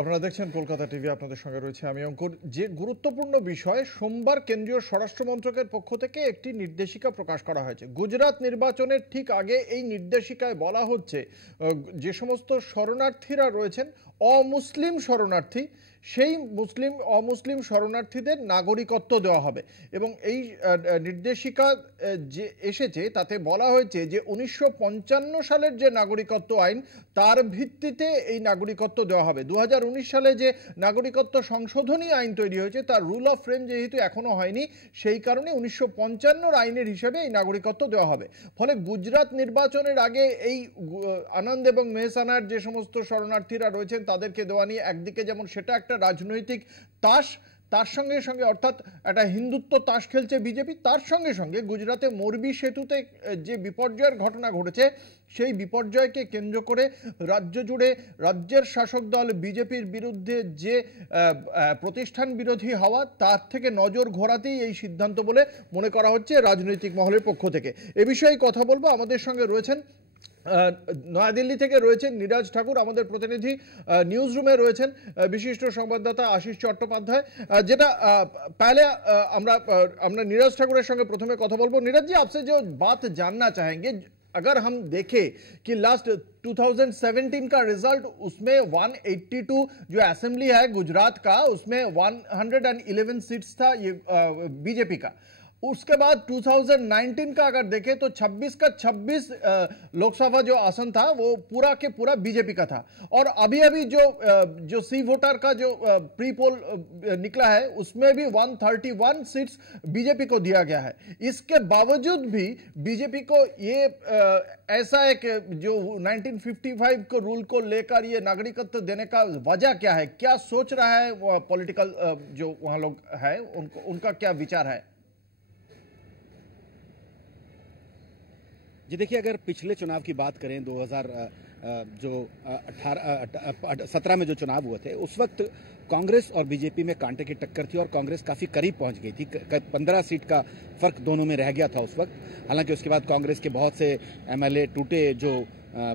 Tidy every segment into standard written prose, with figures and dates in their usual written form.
আপনারা দেখছেন কলকাতা টিভি, আপনাদের সঙ্গে রয়েছে আমি অঙ্কুর। যে গুরুত্বপূর্ণ বিষয়, সোমবার কেন্দ্রীয় স্বরাষ্ট্র মন্ত্রকের পক্ষ থেকে একটি নির্দেশিকা প্রকাশ করা হয়েছে। গুজরাট নির্বাচনের ঠিক আগে এই নির্দেশিকায় বলা হচ্ছে যে সমস্ত শরণার্থীরা রয়েছেন, অমুসলিম শরণার্থী, সেই অমুসলিম শরণার্থীদের নাগরিকত্ব দেওয়া হবে। এবং এই নির্দেশিকা যে এসেছে তাতে বলা হয়েছে যে 1955 সালের যে নাগরিকত্ব আইন, তার ভিত্তিতে এই নাগরিকত্ব দেওয়া হবে। 2019 সালে যে নাগরিকত্ব সংশোধনী আইন তৈরি হয়েছে, তার রুল অফ ফ্রেম যেহেতু এখনো হয়নি, সেই কারণে 1955 আইনের হিসেবে এই নাগরিকত্ব দেওয়া হবে। ফলে গুজরাট নির্বাচনের আগে এই আনন্দ এবং মেহসানার যে সমস্ত শরণার্থীরা রয়েছেন তাদেরকে দেওয়া নিয়ে একদিকে যেমন সেটা একটা রাজনৈতিক তাস, তার সঙ্গে সঙ্গে অর্থাৎ একটা হিন্দুত্ব তাস খেলছে বিজেপি, তার সঙ্গে সঙ্গে গুজরাতে মোরবি সেতুতে যে বিপর্যয়ের ঘটনা ঘটেছে, সেই বিপর্যয়কে কেন্দ্র করে রাজ্য জুড়ে রাজ্যের শাসক দল বিজেপির বিরুদ্ধে যে প্রতিষ্ঠান বিরোধী হওয়া, তার থেকে নজর ঘোরাতেই এই সিদ্ধান্ত বলে মনে করা হচ্ছে রাজনৈতিক মহলের পক্ষ থেকে। এ বিষয়ে কথা বলবো। আমাদের সঙ্গে রয়েছেন নয়াদিল্লি থেকে রয়েছেন নীরাজ ঠাকুর, আমাদের প্রতিনিধি নিউজ রুমে রয়েছেন বিশিষ্ট সংবাদদাতা আশিস চট্টোপাধ্যায়। যেটা पहले আমরা नीरज ठाकुर संगे प्रथमे কথা বলবো। नीरज जी, आपसे जो बात जानना चाहेंगे, अगर हम देखें कि लास्ट 2017 का रिजल्ट, उसमें 182 जो असेंबली है गुजरात का, उसमें 111 सीट्स था ये बीजेपी का। उसके बाद 2019 का अगर देखें तो 26 का 26 लोकसभा जो आसन था वो पूरा के पूरा बीजेपी का था। और अभी अभी जो सी वोटर का जो प्री पोल निकला है, उसमें भी 131 सीट्स बीजेपी को दिया गया है। इसके बावजूद भी बीजेपी को ये ऐसा एक जो 1955 को रूल को लेकर ये नागरिकत्व देने का वजह क्या है, क्या सोच रहा है पॉलिटिकल जो वहां लोग है, उनका क्या विचार है? जी देखिए, अगर पिछले चुनाव की बात करें, 2017 में जो चुनाव हुए थे, उस वक्त कांग्रेस और बीजेपी में कांटे की टक्कर थी और कांग्रेस काफ़ी करीब पहुंच गई थी। 15 सीट का फर्क दोनों में रह गया था उस वक्त। हालांकि उसके बाद कांग्रेस के बहुत से एमएलए टूटे जो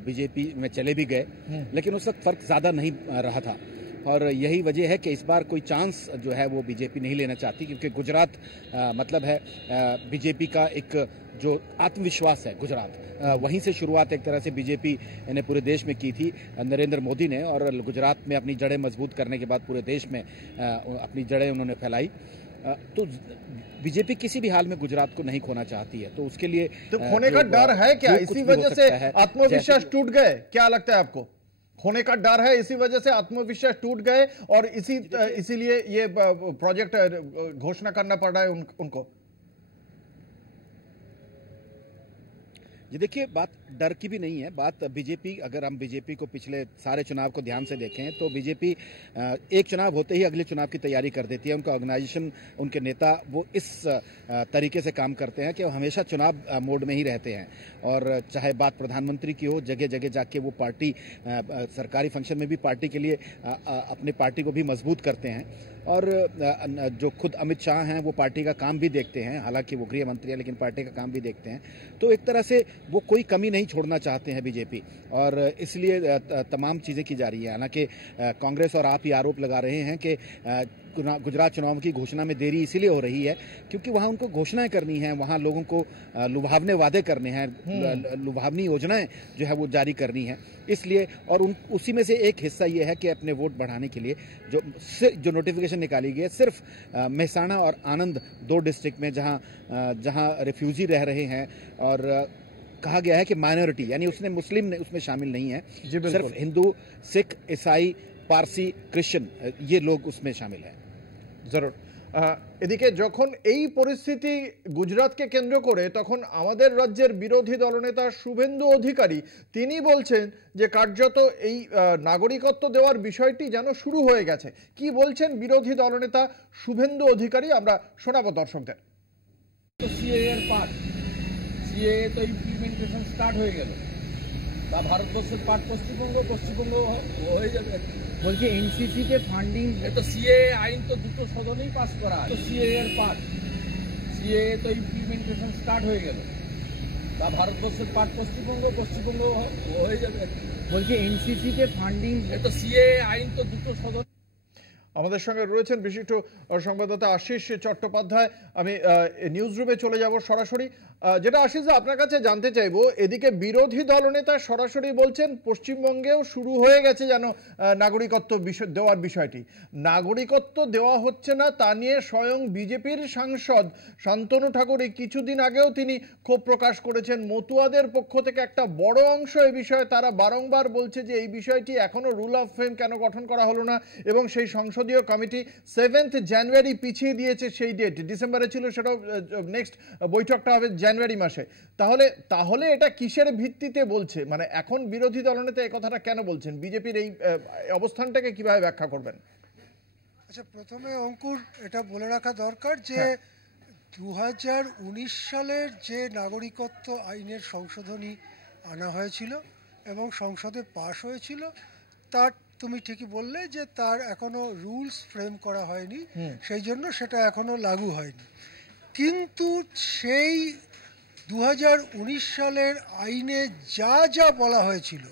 बीजेपी में चले भी गए, लेकिन उस वक्त फर्क ज़्यादा नहीं रहा था। और यही वजह है कि इस बार कोई चांस जो है वो बीजेपी नहीं लेना चाहती, क्योंकि गुजरात मतलब है बीजेपी का एक जो आत्मविश्वास है गुजरात, वहीं से शुरुआत एक तरह से बीजेपी ने पूरे देश में की थी नरेंद्र मोदी ने। और गुजरात में अपनी जड़ें मजबूत करने के बाद पूरे देश में अपनी जड़ें उन्होंने फैलाई। तो बीजेपी किसी भी हाल में गुजरात को नहीं खोना चाहती है। तो उसके लिए तो खोने का डर है क्या? इसी वजह से आत्मविश्वास टूट गए, क्या लगता है आपको? खोने का डर है, इसी वजह से आत्मविश्वास टूट गए और इसीलिए ये प्रोजेक्ट घोषणा करना पड़ रहा है उनको? जी देखिए, बात डर की भी नहीं है, बात बीजेपी, अगर हम बीजेपी को पिछले सारे चुनाव को ध्यान से देखें तो बीजेपी एक चुनाव होते ही अगले चुनाव की तैयारी कर देती है। उनका ऑर्गेनाइजेशन, उनके नेता वो इस तरीके से काम करते हैं कि वो हमेशा चुनाव मोड में ही रहते हैं। और चाहे बात प्रधानमंत्री की हो, जगह जगह जाके वो पार्टी सरकारी फंक्शन में भी पार्टी के लिए अपनी पार्टी को भी मजबूत करते हैं। और जो खुद अमित शाह हैं वो पार्टी का काम भी देखते हैं, हालांकि वो गृह मंत्री हैं लेकिन पार्टी का काम भी देखते हैं। तो एक तरह से वो कोई कमी नहीं छोड़ना चाहते हैं बीजेपी, और इसलिए तमाम चीज़ें की जा रही है। हालांकि कांग्रेस और आप ही आरोप लगा रहे हैं कि गुजरात चुनाव की घोषणा में देरी इसीलिए हो रही है क्योंकि वहाँ उनको घोषणाएं करनी है, वहाँ लोगों को लुभावने वादे करने हैं, लुभावनी योजनाएं जो है वो जारी करनी है। इसलिए और उसी में से एक हिस्सा ये है कि अपने वोट बढ़ाने के लिए जो नोटिफिकेशन निकाली गई है, सिर्फ मेहसाणा और आनंद 2 डिस्ट्रिक्ट में जहाँ रिफ्यूजी रह रहे हैं, और कहा गया है कि माइनॉरिटी यानी उसने मुस्लिम ने उसमें शामिल नहीं है, सिर्फ हिंदू, सिख, ईसाई, पारसी, क्रिश्चियन, ये लोग उसमें शामिल हैं। जरूर। এদিকে যখন এই পরিস্থিতি গুজরাটকে কেন্দ্র করে, তখন আমাদের রাজ্যের বিরোধী দলনেতা শুভেন্দু অধিকারী তিনি বলছেন যে কার্যত এই নাগরিকত্ব দেওয়ার বিষয়টি যেন শুরু হয়ে গেছে। কি বলছেন বিরোধী দলনেতা শুভেন্দু অধিকারী, আমরা শোনাবো দর্শকদের। তো সিএএ এর পার্ট, সিএএ তো ইমপ্লিমেন্টেশন স্টার্ট হয়ে গেল, বা ভারতবর্ষের পার্ট পশ্চিমবঙ্গ হয়ে যাবে। বলছি এনসিসি কে ফান্ডিং, তো সিএএ আইন তো 2টো সদনেই পাস করা, তো সিএএ এর পার্ট, সিএএ তো ইমপ্লিমেন্টেশন স্টার্ট হয়ে গেল, বা ভারতবর্ষের পার্ট পশ্চিমবঙ্গ, পশ্চিমবঙ্গ হয়ে যাবে। বলছি এনসিসি তে ফান্ডিং, এটা সিএএ আইন তো দুটো সদস্য। আমাদের সঙ্গে রয়েছেন বিশিষ্ট সংবাদদাতা আশিস চট্টোপাধ্যায়। আমি নিউজ রুমে চলে যাব সরাসরি। যেটা আশিস দা আপনার কাছে জানতে চাইবো, এদিকে বিরোধী দলনেতা সরাসরি বলছেন পশ্চিমবঙ্গেও শুরু হয়ে গেছে যেন নাগরিকত্ব দেওয়ার বিষয়টি। নাগরিকত্ব দেওয়া হচ্ছে না তা নিয়ে স্বয়ং বিজেপির সাংসদ শান্তনু ঠাকুর এই কিছুদিন আগেও তিনি ক্ষোভ প্রকাশ করেছেন। মতুয়াদের পক্ষ থেকে একটা বড় অংশ এই বিষয়ে তারা বারংবার বলছে যে এই বিষয়টি এখনো রুল অফ ফেম কেন গঠন করা হলো না, এবং সেই সংসদীয় কমিটি 7 জানুয়ারি পিছিয়ে দিয়েছে সেই ডেট। ডিসেম্বরে ছিল, সেটাও নেক্সট বৈঠকটা হবে জানুয়ারি মাসে। তাহলে এটা কিসের ভিত্তিতে বলছে? মানে এখন বিরোধী দলনেতা এই কথাটা কেন বলছেন? বিজেপির এই অবস্থানটাকে কিভাবে ব্যাখ্যা করবেন? আচ্ছা, প্রথমে অঙ্কুর এটা বলে রাখা দরকার যে 2019 সালের যে নাগরিকত্ব আইনের সংশোধনী আনা হয়েছিল এবং সংসদে পাশ হয়েছিল, তার তুমি ঠিকই বললে যে তার এখনো রুলস ফ্রেম করা হয়নি, সেই জন্য সেটা এখনো লাগু হয়নি। কিন্তু সেই 2019 সালের আইনে যা যা বলা হয়েছিল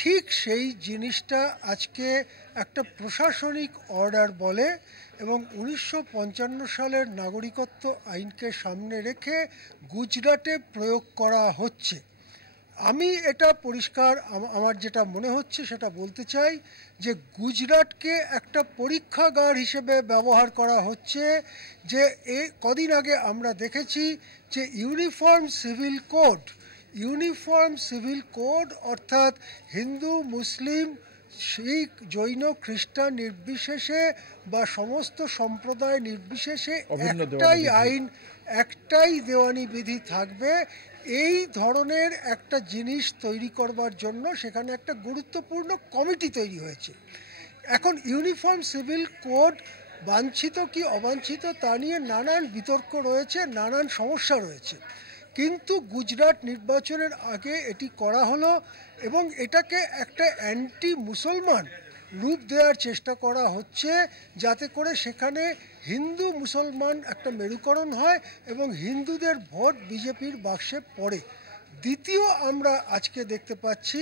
ঠিক সেই জিনিসটা আজকে একটা প্রশাসনিক অর্ডার বলে, এবং 1955 সালের নাগরিকত্ব আইনকে সামনে রেখে গুজরাটে প্রয়োগ করা হচ্ছে। আমি এটা পরিষ্কার আমার যেটা মনে হচ্ছে সেটা বলতে চাই যে গুজরাটকে একটা পরীক্ষাগার হিসেবে ব্যবহার করা হচ্ছে। যে কদিন আগে আমরা দেখেছি যে ইউনিফর্ম সিভিল কোড অর্থাৎ হিন্দু, মুসলিম, শিখ, জৈন, খ্রিস্টান নির্বিশেষে বা সমস্ত সম্প্রদায় নির্বিশেষে একটাই আইন, একটাই দেওয়ানি বিধি থাকবে। এই ধরনের একটা জিনিস তৈরি করবার জন্য সেখানে একটা গুরুত্বপূর্ণ কমিটি তৈরি হয়েছে। এখন ইউনিফর্ম সিভিল কোড বাঞ্ছিত কি অবাঞ্ছিত তা নিয়ে নানান বিতর্ক রয়েছে, নানান সমস্যা রয়েছে, কিন্তু গুজরাট নির্বাচনের আগে এটি করা হলো এবং এটাকে একটা অ্যান্টি মুসলমান রূপ দেওয়ার চেষ্টা করা হচ্ছে, যাতে করে সেখানে হিন্দু মুসলমান একটা মেরুকরণ হয় এবং হিন্দুদের ভোট বিজেপির বাক্সে পড়ে। দ্বিতীয়, আমরা আজকে দেখতে পাচ্ছি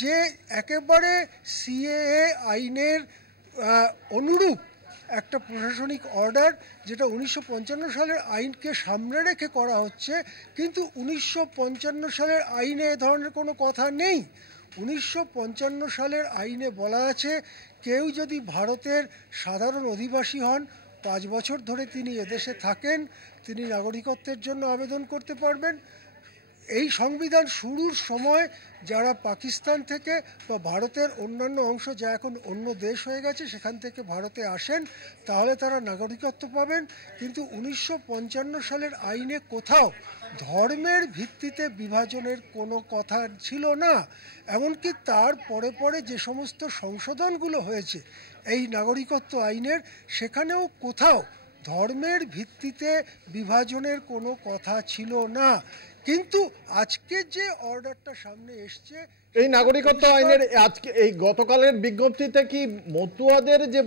যে একেবারে সিএএ আইনের অনুরূপ একটা প্রশাসনিক অর্ডার, যেটা 1955 সালের আইনকে সামনে রেখে করা হচ্ছে, কিন্তু 1955 সালের আইনে এ ধরনের কোনো কথা নেই। 1955 সালের আইনে বলা আছে কেউ যদি ভারতের সাধারণ অধিবাসী হন, 5 বছর ধরে তিনি এদেশে থাকেন, তিনি নাগরিকত্বের জন্য আবেদন করতে পারবেন। এই সংবিধান শুরুর সময় যারা পাকিস্তান থেকে বা ভারতের অন্যান্য অংশ, যা এখন অন্য দেশ হয়ে গেছে, সেখান থেকে ভারতে আসেন, তাহলে তারা নাগরিকত্ব পাবেন। কিন্তু 1955 সালের আইনে কোথাও ধর্মের ভিত্তিতে বিভাজনের কোনো কথা ছিল না। এমনকি তার পরে পরে যে সমস্ত সংশোধনগুলো হয়েছে এই নাগরিকত্ব আইনের, সেখানেও কোথাও ধর্মের ভিত্তিতে বিভাজনের কোনো কথা ছিল না। কিন্তু আজকে যে অর্ডারটা সামনে এসছে, এই নাগরিকত্ব আইনের আজকে এই গতকালের বিজ্ঞপ্তিতে কি মতুয়াদের যে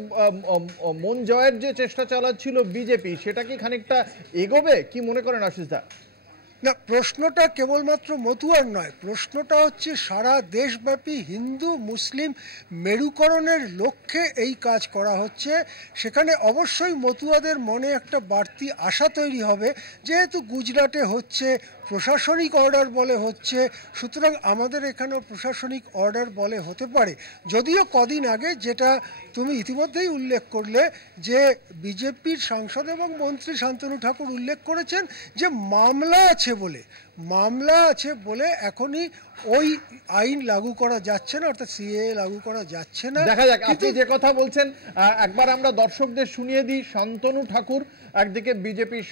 মন জয়ের যে চেষ্টা চালাচ্ছিল বিজেপি, সেটা কি খানিকটা এগোবে? কি মনে করেন আশিস দা? না, প্রশ্নটা কেবলমাত্র মতুয়ার নয়, প্রশ্নটা হচ্ছে সারা দেশব্যাপী হিন্দু মুসলিম মেরুকরণের লক্ষ্যে এই কাজ করা হচ্ছে। সেখানে অবশ্যই মতুয়াদের মনে একটা বাড়তি আশা তৈরি হবে, যেহেতু গুজরাটে হচ্ছে, প্রশাসনিক অর্ডার বলে হচ্ছে, সুতরাং আমাদের এখানেও প্রশাসনিক অর্ডার বলে হতে পারে। যদিও কদিন আগে, যেটা তুমি ইতিমধ্যেই উল্লেখ করলে, যে বিজেপির সাংসদ এবং মন্ত্রী শান্তনু ঠাকুর উল্লেখ করেছেন যে মামলা আছে বলে এখনই ওই আইন লাগু করা যাচ্ছে না, অর্থাৎ সিএএ লাগু করা যাচ্ছে না। দেখা যাক, আপনি যে কথা বলছেন একবার আমরা দর্শকদের শুনিয়ে দিই। শান্তনু ঠাকুর একদিকে বিজেপির